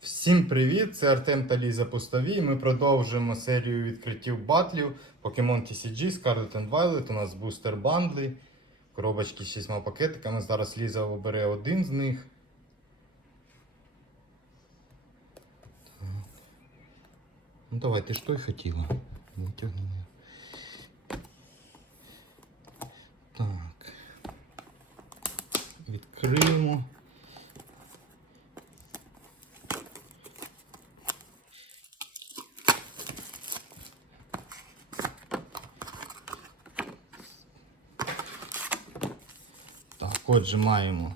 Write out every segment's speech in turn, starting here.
Всім привіт! Це Артем та Ліза Пустові. Ми продовжуємо серію відкриттів батлів Pokemon TCG Scarlet and Violet. У нас бустер бандли, коробочки з шістьма пакетиками. Зараз Ліза обере один з них. Ну давай, ти ж той хотіла. Витягни. Так. Відкриємо. Отже, маємо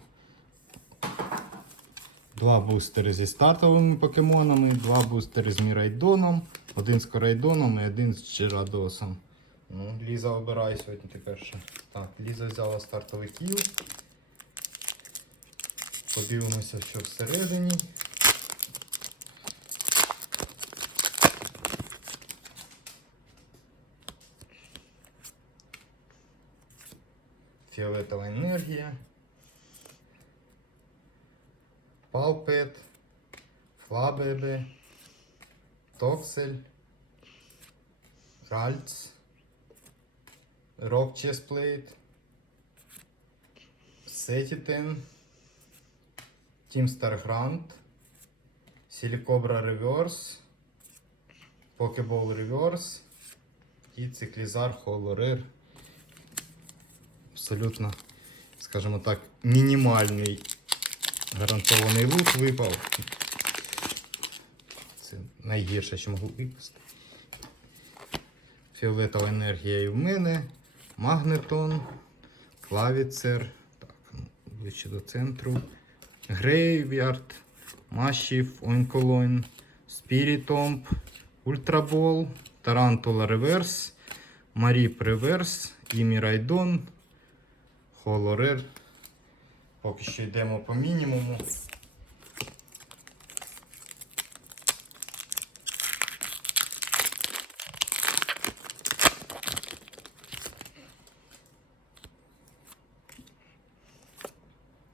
два бустери зі стартовими покемонами, два бустери з Мірайдоном, один з Корайдоном і один з Чирадосом. Ну, Ліза обирає сьогодні ти перша. Так, Ліза взяла стартовий кіл. Подивимося, що всередині. Фіолетова енергія. Палпет, Флабебе, Токсель, Ральц, Рок Чесплейт, Сетітен, Тім Старгрант, Сілікобра Реверс, Покебол Реверс і Циклізар Холорер. Абсолютно, скажімо так, мінімальний гарантований лут випав. Це найгірше, що могло випасти. Фіолетова енергія і в мене, магнетон, клавіцер, так, ну, ближче до центру, грейвярд, машів, онколойн, спірітомп, ультрабол, тарантула реверс, маріп реверс, імірайдон, холорер. Поки що йдемо по мінімуму.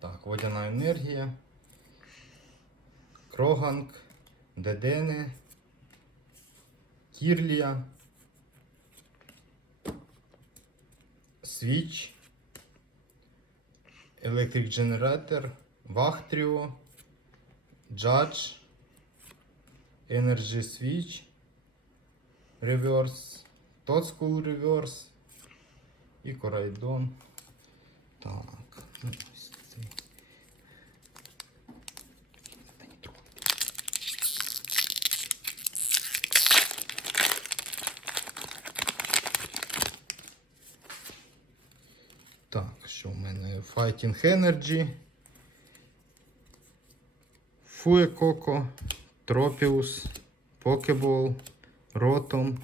Так, водяна енергія. Кроганг, Дедене, Кірлія, Свіч. Electric Generator, Вахтріо, Judge, Energy Switch, Reverse, Totschool Reverse і Corridon. Так. ну, ось цей. Та не трогайте. Так, що в мене? Fighting Energy. Fuecoco, Tropius, Pokeball, Rotom,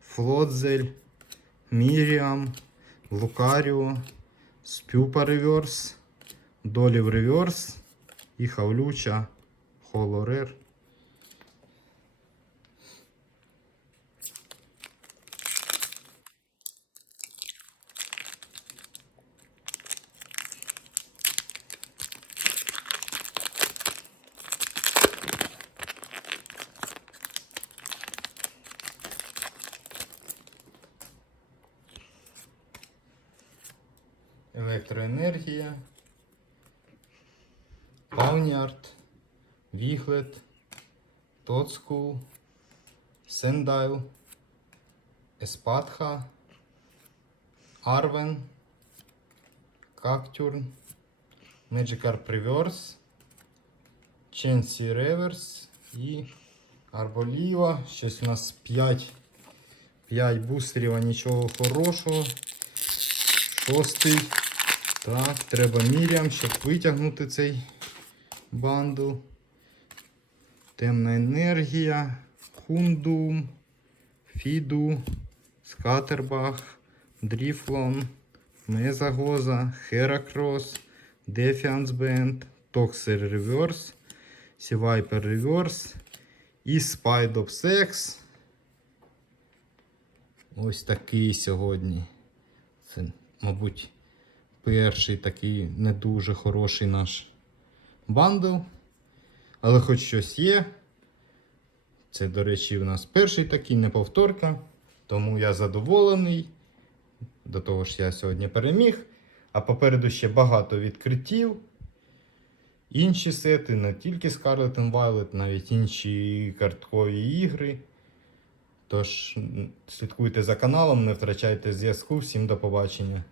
Флодзель, Міріам, Лукаріо, Спюпа Реверс, Долів Реверс і Хавлюча Холорер. Електроенергія, Пауніард, Віглет, Тоцкул, Сендайл, Еспатха, Арвен, Кактюрн, Magikarp Reverse, Ченсі Реверс і Арболіва. Щось у нас 5, 5 бустерів, а нічого хорошого. Шостий. Так, треба мірям, щоб витягнути цей бандл. Темна енергія, Хундум, Фіду, Скатербах, Дріфлон, Мезагоза, Херакрос, Дефіанс Бенд, Токсер Реверс, Сівайпер Реверс і Спайдопсекс. Ось такий сьогодні. Це, мабуть, перший такий не дуже хороший наш бандл. Але хоч щось є. Це, до речі, у нас перший такий неповторка. Тому я задоволений. До того ж, я сьогодні переміг. А попереду ще багато відкриттів. Інші сети, не тільки Scarlet and Violet, навіть інші карткові ігри. Тож слідкуйте за каналом, не втрачайте зв'язку. Всім до побачення.